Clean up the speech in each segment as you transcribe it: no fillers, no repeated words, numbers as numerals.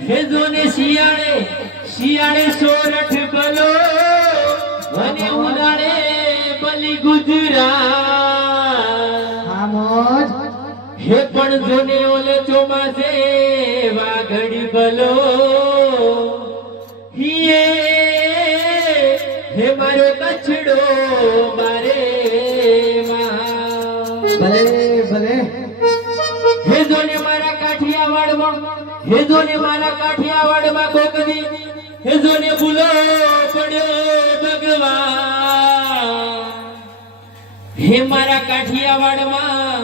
હે જોને શિયાળે શિયાળે સોરઠ બલો અને ઉનાળે બલી ગુજરાત આમોજ હે પણ જોને ઓલે ચોમાસે વાઘડી બલો હે મારો કચડો મારે ભલે ભલે હે જોને મારા કાઠિયાવાડમાં હે જોને મારા કાઠિયાવાડમાં કોકદી હે જોને ભૂલો પડ્યો ભગવાન હે મારા કાઠિયાવાડમાં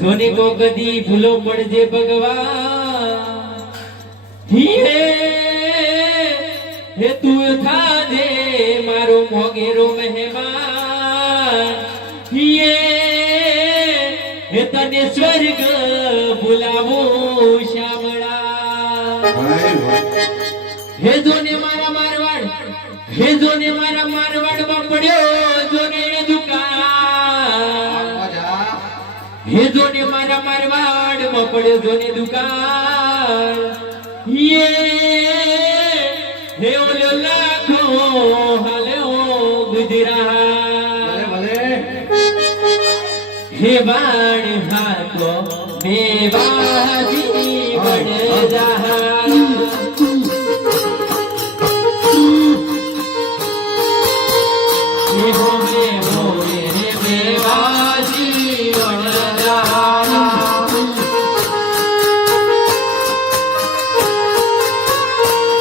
જોને કોકદી ભૂલો પડજે ભગવાન હે તું થાજે મારો મોગેરો મહેમાન હે તને સ્વર્ગ ભૂલાવું શામળા હે જોને મારા મારવાડ હે જોને મારા મારવાડમાં પડ્યો જોને દુકાન હે જોને મારા મારવાડમાં પડ્યો જોને દુકાન હે ઓલો લાખો હાલ્યો ગુજરાત હે બાણ હાથો બેવાજી બન જહા હે હોવે હોવે રે બેવાજી બન જહા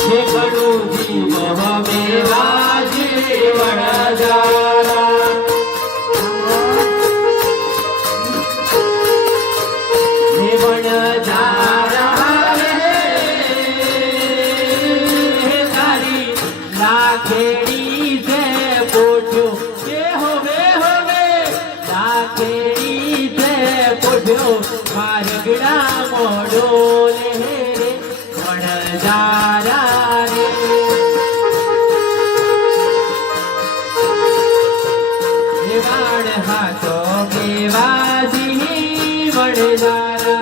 હે કડુજી મોહ બેવાજી બન જહા ખેડી છે પોઠો કે હોવે હોવે ખેડી છે પોઠો મારગડા મોડો લે વણજારા રે વાણ હાથો કેવાજી વણજારા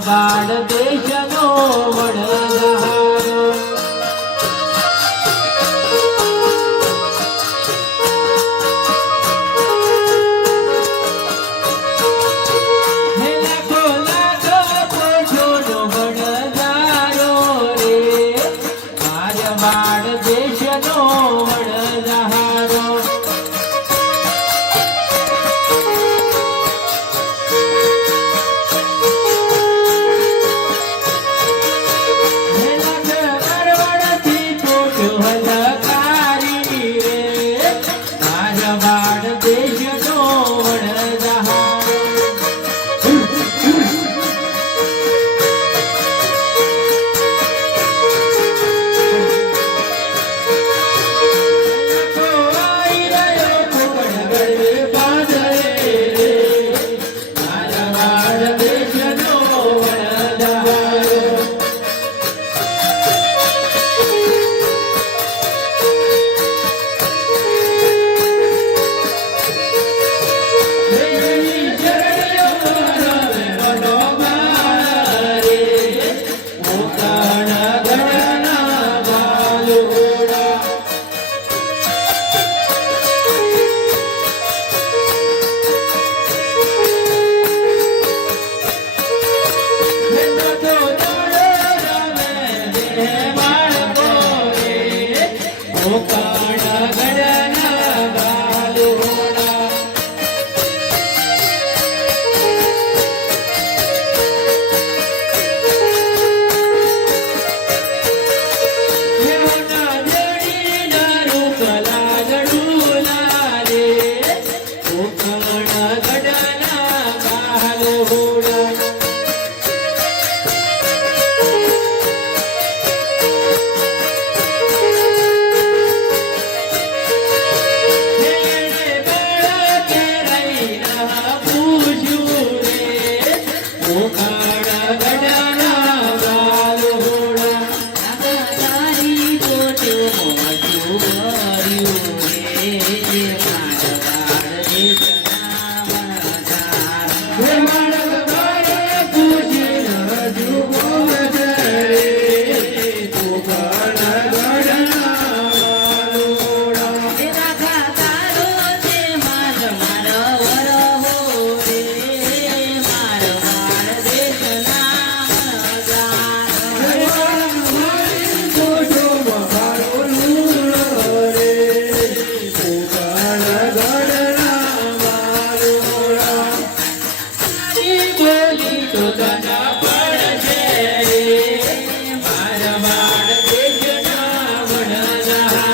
બાળ દેશનો વડધારો હે લાખો લાખો પોઠોનો વડધારો રે મારા બાળ દેશનો વડધારો ભર્યું રે મારવાડ દેશના વણજારો. એના ખાતારો તે માર મારવરો રે મારવાડ દેશના બોલી તો તના પડશે રે મારવાડ દેશના વણજારા.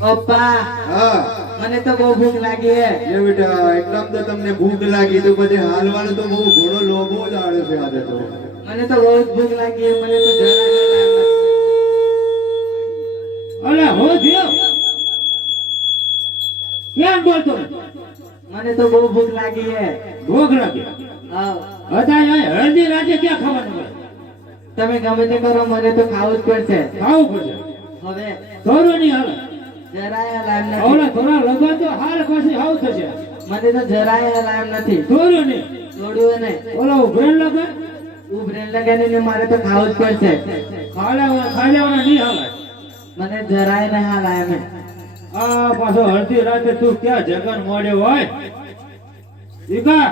પપ્પા હા મને તો બહુ ભૂખ લાગી હે. એ બેટા એકદમ તો તમને ભૂખ લાગી તો પછી હાલવાનું તો બહુ ઘણો લોભો જ આડે છે આજે તો. મને તો બહુ જ ભૂખ લાગી હે. મને તો અલા હો થયો ક્યાં બોલતો મને તો બહુ ભૂખ લાગી હે. ભોગ લાગે હા હતા હળદી રાતે ક્યાં ખાવાનું હોય? તમે ગમે તે કરો મને તો ખાવું જ પડશે. ખાવું પડશે હવે થોડું નહીં હાલે જરાય હલામ નથી. ઓલા થોડા લગન તો હાલ પછી આવું થશે મને તો જરાય હલામ નથી. થોડું નહીં થોડું ને ઓલા ઉભરેલ લગન ઉભરેલ લગાને ને મારે તો ખાવું જ પડશે. ખાલેવાના નહીં હાલે મને જરાય ને હલામ હે. આ પાછો હળદી રાતે તું ક્યાં જગન મોડ્યો હોય ઈકા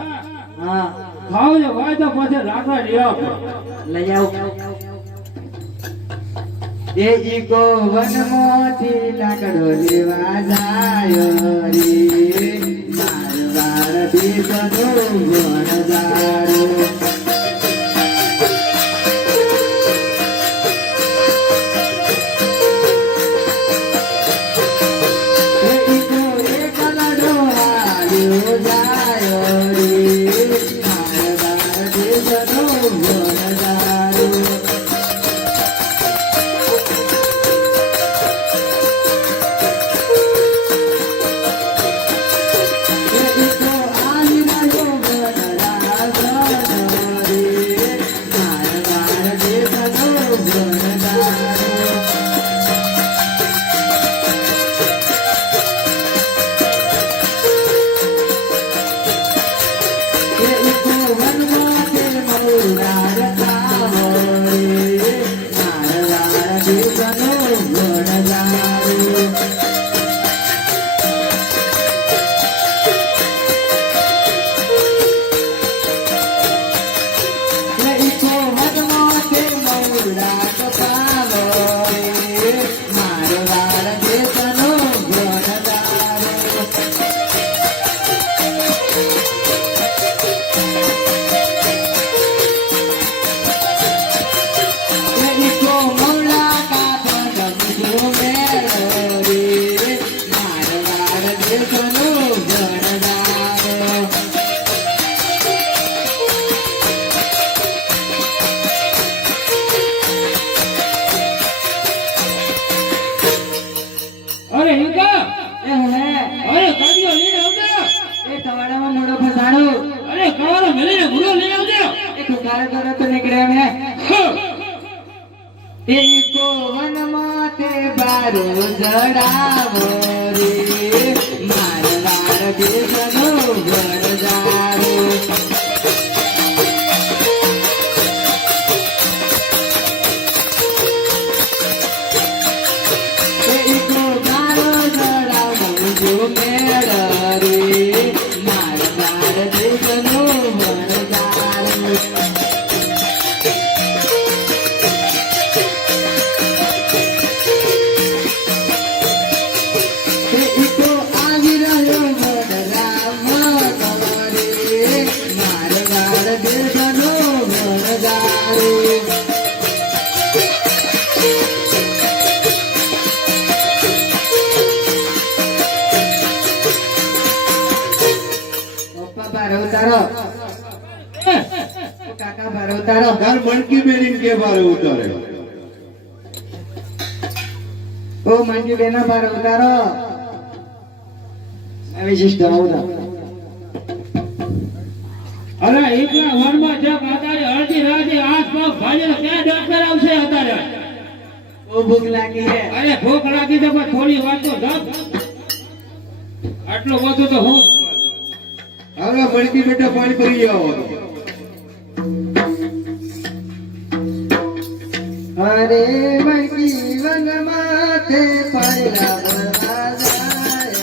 હા ખાવ હોય તો પછી લાકડા લઈ આવ લઈ આવ. એ ઈકો વનમાંથી લાકડો લેવા જાય રે મારવાડ દેશનો વણજારો. એ ઈકો એકલડો હાલ્યો જાય રે મારવાડ દેશનો વણજારો. એ ઈકો આલી રહ્યો વનરાજ વણઝારું ઈકો મદમાથે મૌડા કપાવો રે મારવાડ દેશનો વણઝારું ઈકો મૌલા કાપડ ઝુમેરો રે મારવાડ દેશનો વણઝારું અરે હિંકા એ હે અરે કાઢ્યો લઈને આવજો એ કવાડામાં મોડો ફસાડો અરે કવારો મેલીને ગુડો લઈને આવજો એ ખુકારો કરો તો નીકળે મે હા. એ ઈકો વનમાથે બારો જડાવો રે મારવાડ દેશનો વણઝારું ઈકો બારો જડાવો ઝુમેર રે મારવાડ દેશનો વણઝારું ઈકો આવી રહ્યો વડરામ રે મારવાડ દેશનો વણઝારું પપ્પા બાર ઉતારો કાકા બાર ઉતારો ઘર મણકી બેરીને કે બારે ઉતારે ઓ મંજુ બેના બાર ઉતારો આવી સિસ્ટમ ઉતારો અરે એકલા વનમાં જગ અત્યારે અડધી રાતે આસપાસ ભાજેલો ક્યાં ડોક્ટર આવશે અત્યારે બહુ ભૂખ લાગી હે અરે ભૂખ લાગી તો પણ થોડી વાર તો ધપ આટલું બધું તો હું હવે મણકી બેટા પાણી ભરી આવો અરે મણકી વન માથે પડ્યા વરરાજાય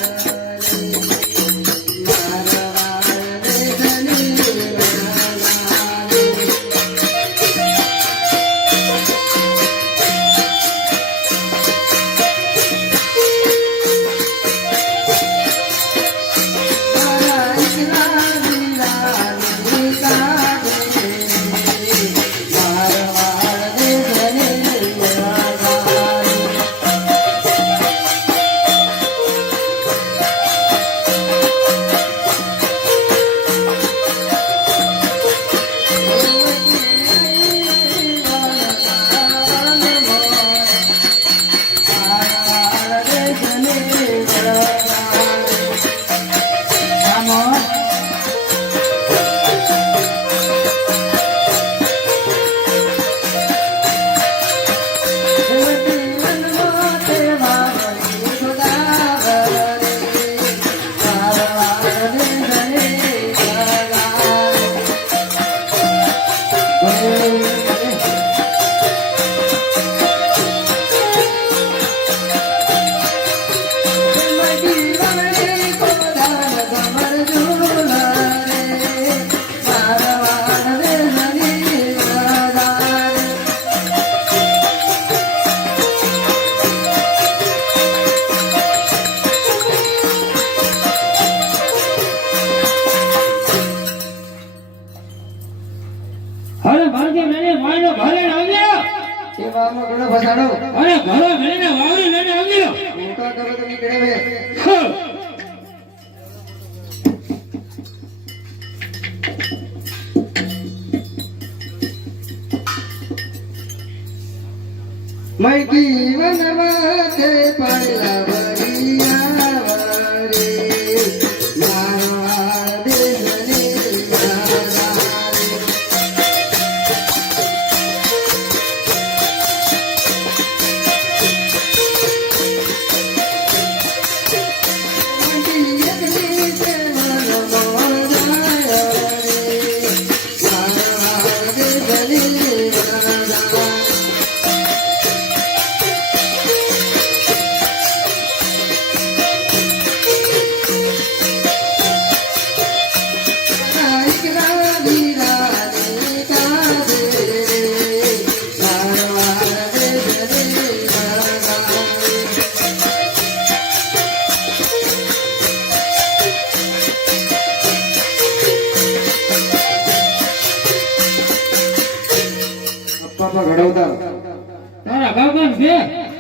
રે મારવાડ દેશની વરરાજાય અરે મારજી મેને માયનો ઘરે આવ્યો એ બાપનો ઘણો ફસાડો અરે ઘરો મેને વાવરી લઈને આવ્યો મોટા કરો તો નીકળે વે હા. મણકી વન માથે પડ્યા વરિયા રે મારવાડ દેશની વરરાજાય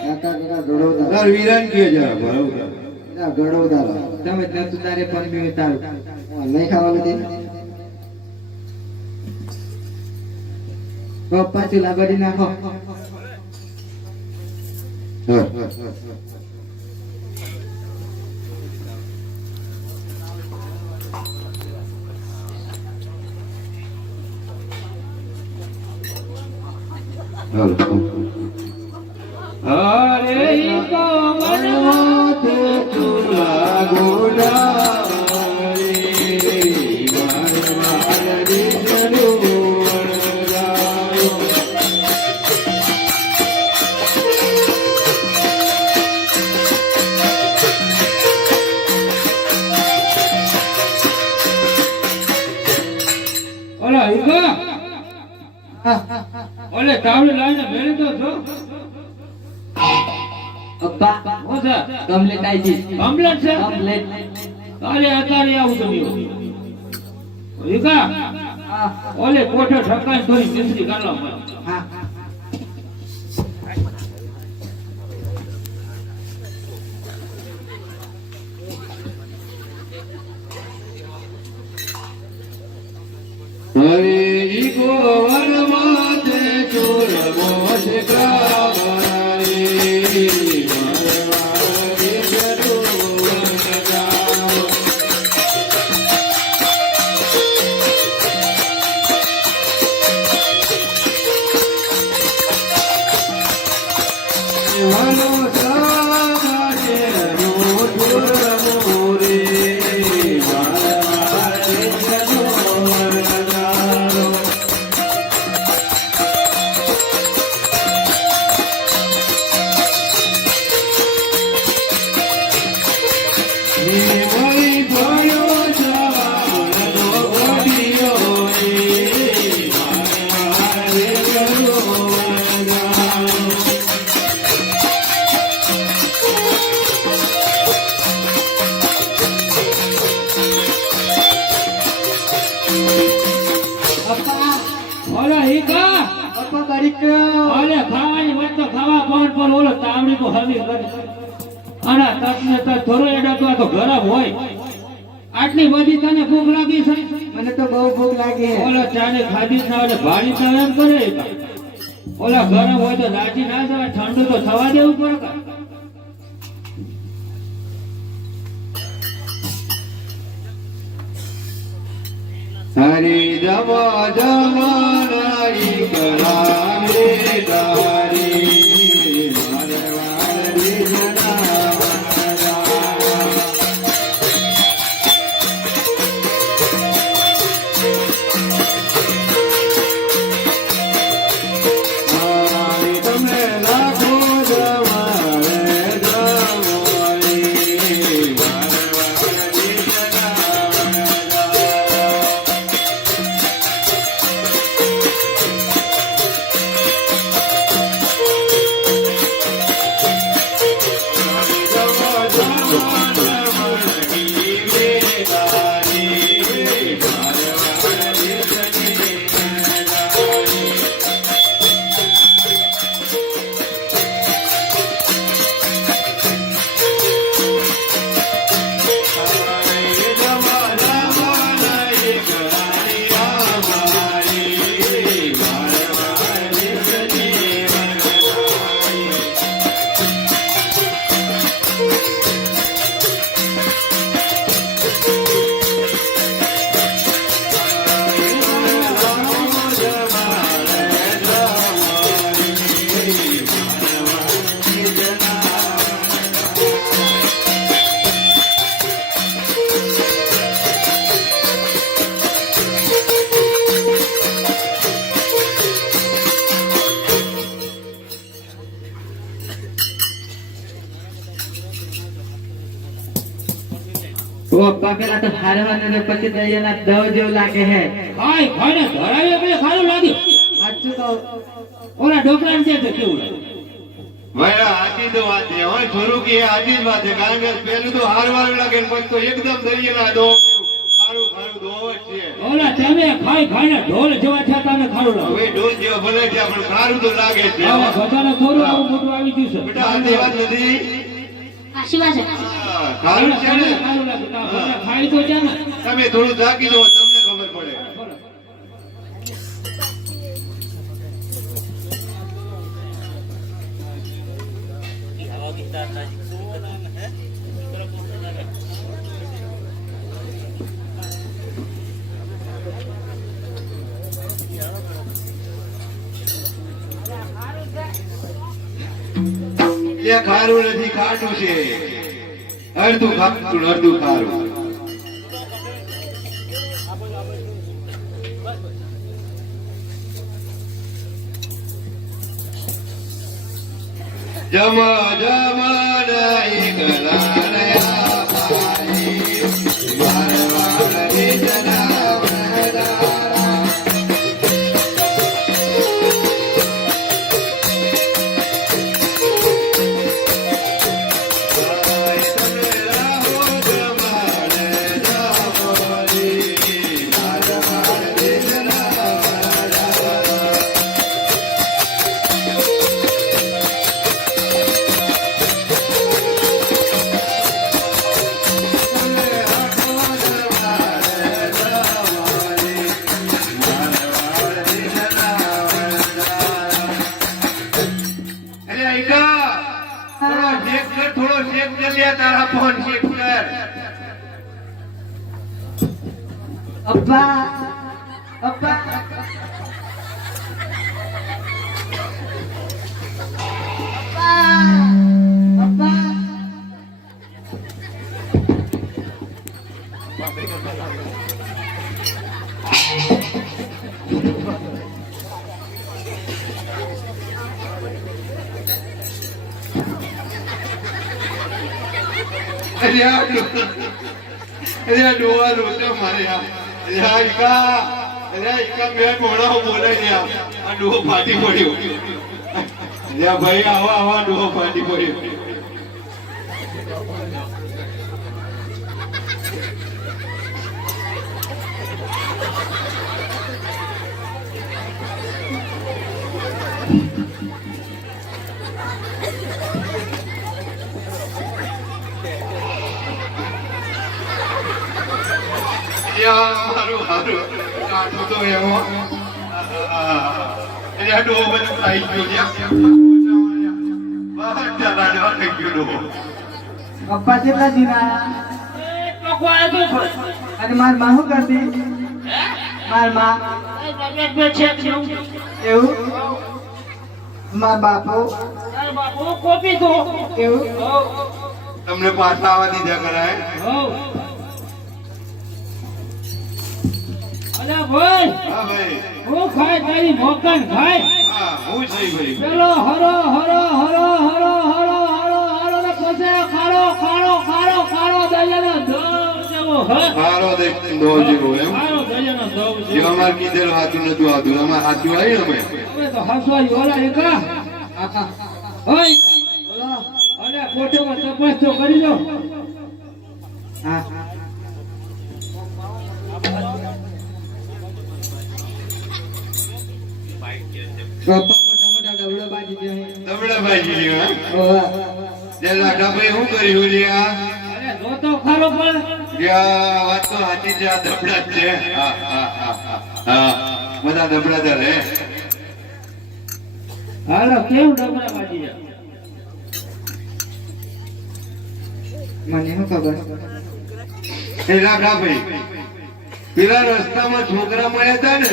કાકા કાકા ગળોદા તાર વીરાન કે જરા ભરાવતા ના ગળોદા તમે નતું તારે પણ મેં તારું નહીં ખાવાનું તે પપ્પા ચૂલા બળી નાખો હા અરે કોમળવાતે ચૂલા ગોડા ઓલા ઈકા ઓલે તાવડી લાઈને મેળી તો છો અબ્બા ઓછા કમ્પ્લીટ આવી ગઈ કમ્પ્લેટ છે કમ્પ્લીટ કાલે અત્યારે આવું તો નહીં ઈકા ઓલે કોઠે ઠકાઈને થોડી મિસ્ત્રી કાઢવા મળે હા હરે ઈકો વનમાતે ચોર મોશ ગ્રામરે મારવારે જરુવન ગામ વનો સામાજે રોજ મોરે મારવારે જરુવન ગામ મળી ભયો જવાનો ઓડિયો રે મારવારે જરુવન ગામ અબ્બા ઓલા ઈકા અબ્બા કરી ઓલે ખાવાની વાત તો ખાવા પણ ઓલો તાવડી તો હરવી કરે અને તને તો થોડો એડો તો આ તો ગરમ હોય આટલી બધી તને ભૂખ લાગી છે મને તો બહુ ભૂખ લાગી હે ઓલા ચાને ખાધી ના ઓલે ભાડી તો એમ કરે ઈકા. ઓલા ગરમ હોય તો દાજી ના જવાય ઠંડુ તો થવા દેવું પડે કાં? હરી જમા જમાનાઈ કરારે તારી મારવાડી જનાવરા મારી તમે લાખો જમારે જમારી મારવાડી જનાવરા તો અબ્બા પેલા તો હારવાના ને પછી દયાના દવ જેવું લાગે હે ખાઈ ખાઈને ધરાવી એટલે ખારું લાગ્યું સાચું તો ઓલા ડોકરાને છે તો કેવું લાગ્યું ભાઈ આજી તો વાત છે હવે થોડુંક એ આજી જ વાત છે કારણ કે પેલું તો હારવાનું લાગે ને પછી તો એકદમ દરિયેલા દો ખારું ખારું દો જ છે ઓલા તમે ખાઈ ખાઈને ઢોલ જેવા થયા તને ખારું લાગે હવે ઢોલ જેવા ભલે છે પણ ખારું તો લાગે જ છે હવે બધાને થોડું આવું મોટું આવી ગયું છે બેટા આ દેવા નથી આશીર્વાદ છે. હા, ખારું છે ને ખારું લાગે બધા ખાઈ તો છે ને તમે થોડું થાકી દો તમને ખબર પડે એટલે ખારું નથી ખાટું છે અડધું ખાટું અડધું ખારું જમા જમા નહીં ગલાનયા પાણી વારવારે જનાવરદારા થોડો શેક કરી લે તારા ફોન શેક કર અબ્બા અબ્બા અબ્બા ડોવા લોચો મારે મેં મોડા બોલે છે આ ડોહો ફાટી પડ્યો ભાઈ આવા આવા ડોહો ફાટી પડ્યો મારું હારું કાઠું તો એવો ડોહો બધું ખાઈ ગયો પપ્પા કેટલા જીના અને માર માં શું કરતી માર માં એવું માર બાપો એવું તમને પાછા આવવા દીધા કરાય અલા ભાઈ હા ભાઈ હું ખાય તારી મોકન ખાય હા હું સહી ભાઈ પેલો હરો હરો હરો હરો હરો હરો હરો ને પછી ખારો ખારો ખારો ખારો દયાનો ધોવ જેવો હે મારો દેખ દો જેવો એમ ખારો દયાનો ધોવ જે જેવો અમાર કીધેલ હાથું નતું આવતું અમાર હાથું આવ્યું અમે હવે તો હસવાઈ ઓલા એકા ઓય ઓલા અરે ફોટોમાં તપાસ તો કરી લો હા મોટા મોટા ડબડો બાજી દે દબડા ભાઈ લ્યો ઓવા જેલા ડબે હું કર્યું લ્યા અરે જો તો ખારો પણ લ્યા વાત તો હાચી છે આ દબડા જ છે હા હા હા હા બધા દબડા જ રે હાલો કેવું ડબરા બાજી જાય મને શું ખબર એ રાગા ભાઈ પેલા રસ્તામાં છોકરા મળ્યા હતા ને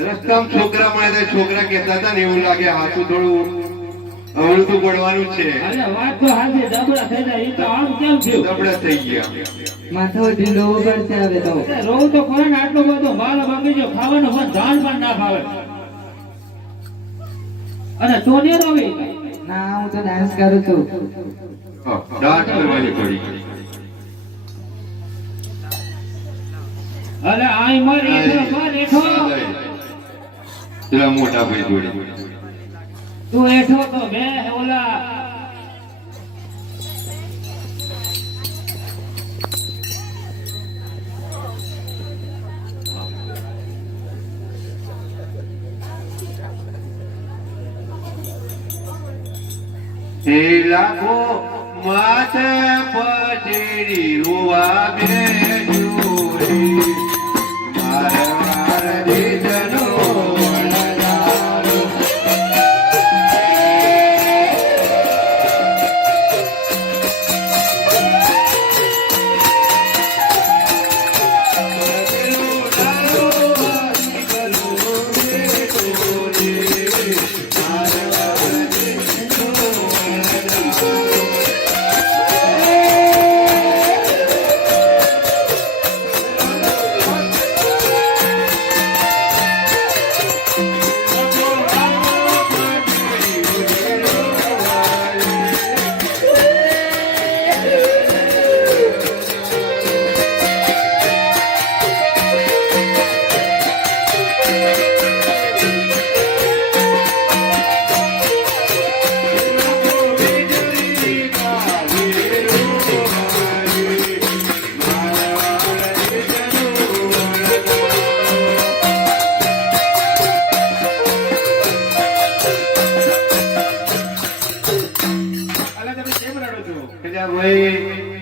રસ્તામાં છોકરા મળ્યા હતા છોકરા કહેતા હતા ને એવું લાગે હાથું થોડું અવળતું પડવાનું છે અરે વાત તો હાજે ડબરા થઈ જાય એ તો આમ કેમ થયું દબડા થઈ ગયા માથો ઢીલો પડશે હવે તો અરે રોવ તો કરે ને આટલો બધો માલ બગીચો ખાવાનો પણ ધાન પણ ના ખાવે અને સોને રવી ના હું તો ડાન્સ કરું છું દાંત કરવાની પડી અરે આઈ મર એઠો પેલા મોટા ભાઈ જોડે તું એઠો તો બે ઓલા એ લાખો માથે પટેરી હોવા બેજોરી મારવાર રીતનો વણજારો.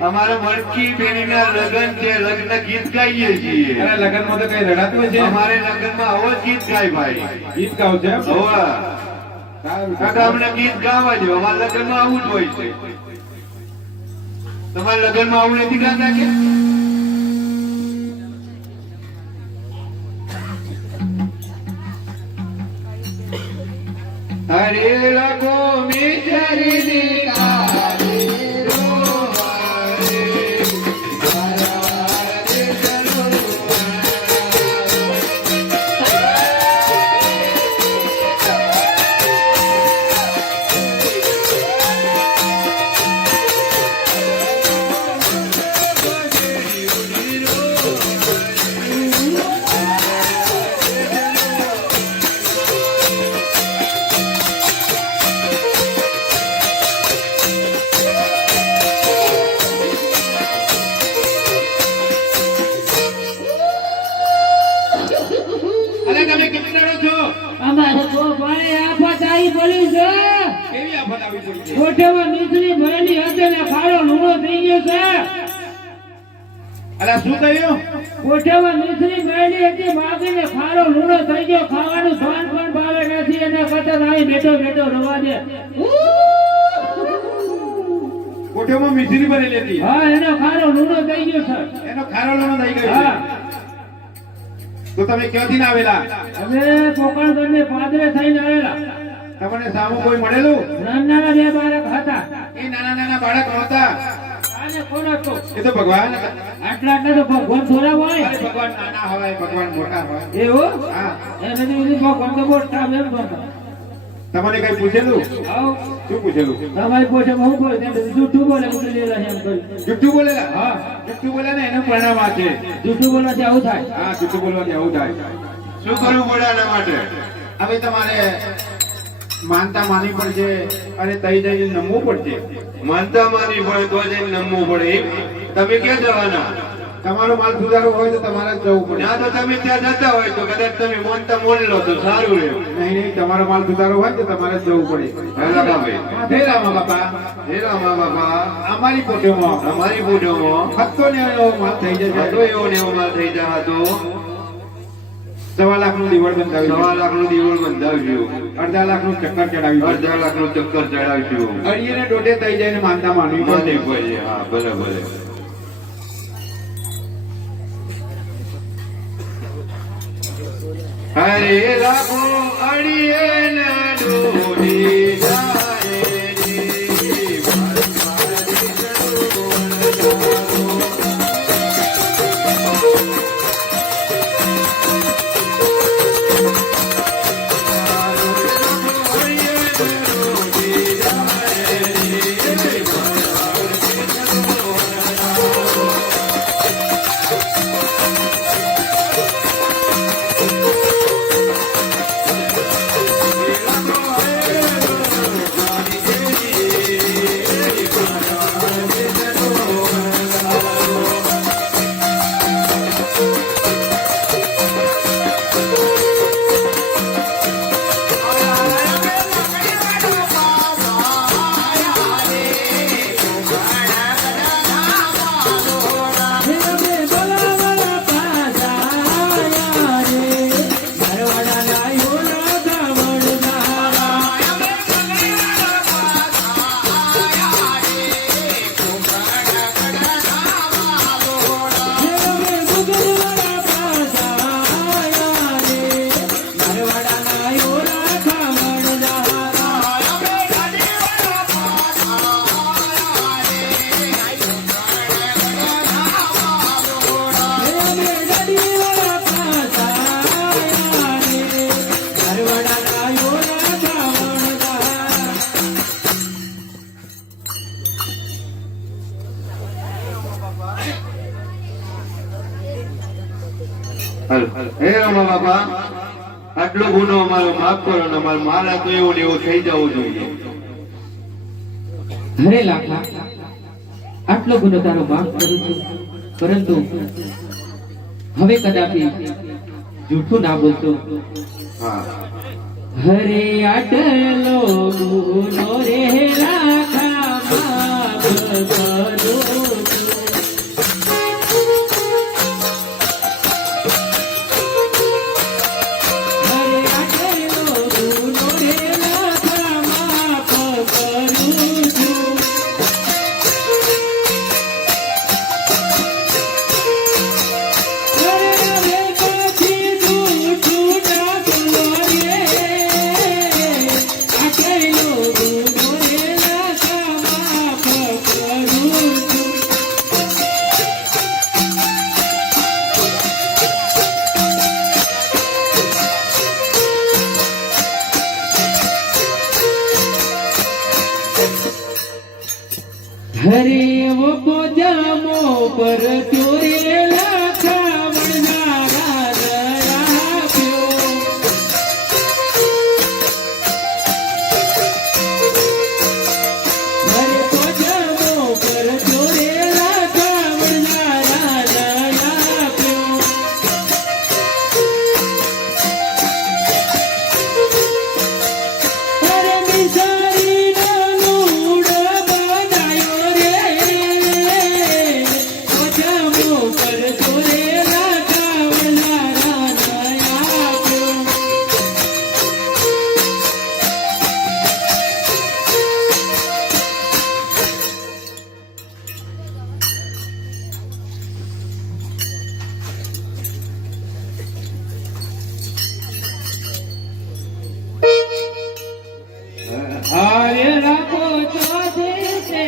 અમારા મણકી બેનીના લગ્ન છે, લગ્ન ગીત ગાઈએ છીએ. અરે લગનમાં તો કઈ રડાતું છે? અમારે લગ્નમાં આવો જ ગીત ગાય ભાઈ. ગીત ગાવ છે એમ? હોવા સારું. કાકા અમને ગીત ગાવા દો. અમારા લગ્નમાં આવું જ હોય છે. તમારા લગ્નમાં આવું નથી ગાતા કે? હરે લખો મિચરી અમારે તો ભાઈ આફત આવી પડી છે. કેવી આફત આવી પડી છે? કોઠેમાં નીચલી ભરેલી હતી ને ખાડો લૂણો થઈ ગયો છે. અલા શું થયું? કોઠેમાં નીચલી ભરેલી હતી બાકીને ખાડો લૂણો થઈ ગયો. ખાવાનું ધન પણ ભાવે નથી. એના કરતા આવી બેઠો બેઠો રવા દે. કોઠેમાં મીઠી ભરેલી હતી. હા, એનો ખાડો લૂણો થઈ ગયો છે. એનો ખારોલોનો થઈ ગયો હા, છે. તો તમે ક્યાંથી ના આવેલા? અમે પોકણગઢને પાદરે થઈને આવેલા. તમને સામુ કોઈ મળેલું? નાના બે બાળક હતા. એ નાના નાના બાળક હતા. આને કોણ હતો? એ તો ભગવાન હતા. આટલા આટલા તો ભગવાન થોડા હોય. અરે ભગવાન નાના હોય, ભગવાન મોટા હોય. એવું? હા. એને બીજું ભગવાન તો મોટા એમ કરતા. તમને કઈ પૂછેલું? આવો શું પૂછેલું? તમારી પોતે બહુ બોલે તેમ જૂઠું બોલે ઉતરી લેલા એમ કરી. જુઠ્ઠું બોલેલા? હા, જુઠ્ઠું બોલે ને એનું પરિણામ આ છે. જૂઠું બોલવાથી આવું થાય. હા, જુઠ્ઠું બોલવાથી આવું થાય. શું કરવું પડે આના માટે? હવે તમારે માનતા માનવી પડશે અને તઈ જઈને નમવું પડશે. માનતા માની પડે તો જઈને નમવું પડે. એમ? તમે ક્યાં જવાના? તમારો માલ સુધારો હોય તો તમારે જ જવું પડે. ના તો તમે ત્યાં જતા હોય તો કદાચ તમે મોનતા મોન લો તો સારું રહે. નહીં નહીં, તમારો માલ સુધારો હોય તો તમારે જ જવું પડે. હેલા ભાઈ. હે રામા બાપા, હેલા મા બાપા. અમારી પોટેમાં અમારી બુઢોમાં હત્તો ને એવો માલ થઈ હતો જશે. એવો ને એવો માલ થઈ જાય તો 1.25 લાખનું દીવડ બંધાવ્યું, 1.25 લાખનું દીવડ બંધાવજો, 1.5 લાખનું ચક્કર ચડાવ્યું, 1.5 લાખનું ચક્કર ચડાવજો. અડીને દોઢે થઈ જાય ને માનતા માનવી પડે. માનવી પડે. હા, ભલે ભલે. હરે લાખો અડીએ ને ડોલી જાય રે. હાલો. હે રમા બાપા, આટલો ગુનો અમારો માફ કરો ને અમારે મારા તો એવું ને એવું થઈ જવું જોઈએ. અરે લાખા, આટલો ગુનો તારો માફ કરું છું, પરંતુ હવે કદાપી જૂઠું ના બોલતો. હા, હરે આટલો ગુનો રે લાખા માફ કરું છું. હરે આટલો ગુનો રે લાખા માફ કરું છું. હરે વો પોજામો પર ચોરે લાખા વણનારા દયાપ્યો. હરે પોજામો પર ચોરે લાખા વણનારા દયાપ્યો. હરે મિસારી નાનુડ બનાયો રે, પોજામો પર ચોરે લાખા વણનારા દયાપ્યો. હરે રાખો ચોથી છે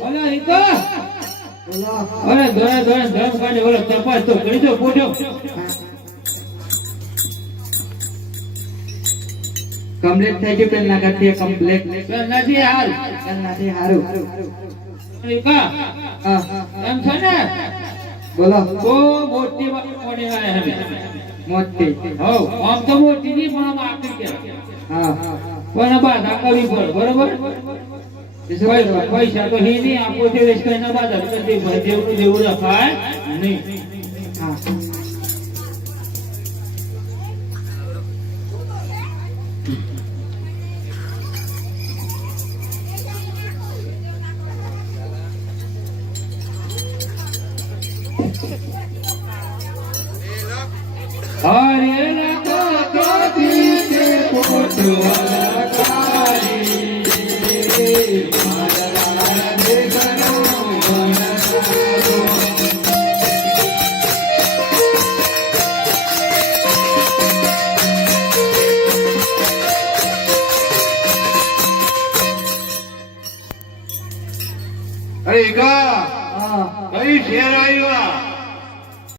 ઓલા ઈકા બોલો. ઓલા દોડા દોડા ધર્મ કાઢે ઓલો તપાસ તો કરી દો પૂછો. કમ્પ્લીટ થઈ ગયું પેલા નાગાથી કમ્પ્લીટ નથી હાલ નથી હારું. ઈકા હા, એમ છે ને બોલો. બહુ મોટી વાત કોને આવે હવે મોટી. હો આમ તો મોટી નહીં પણ આમ આપી કે હા, પણ બાદ કરવી પડે બરોબર. પૈસા તો હી નહીં આપો છે વેસ્ટ કરીને બાદ કરી દે જેવનું જેવું રખાય નહીં. હા. હરે રાખો ચોથી છે પોટવાલા કાળી, મારા દેશનો વનસારો. અરે ઈકા, હા. કઈ શેર આવ્યા?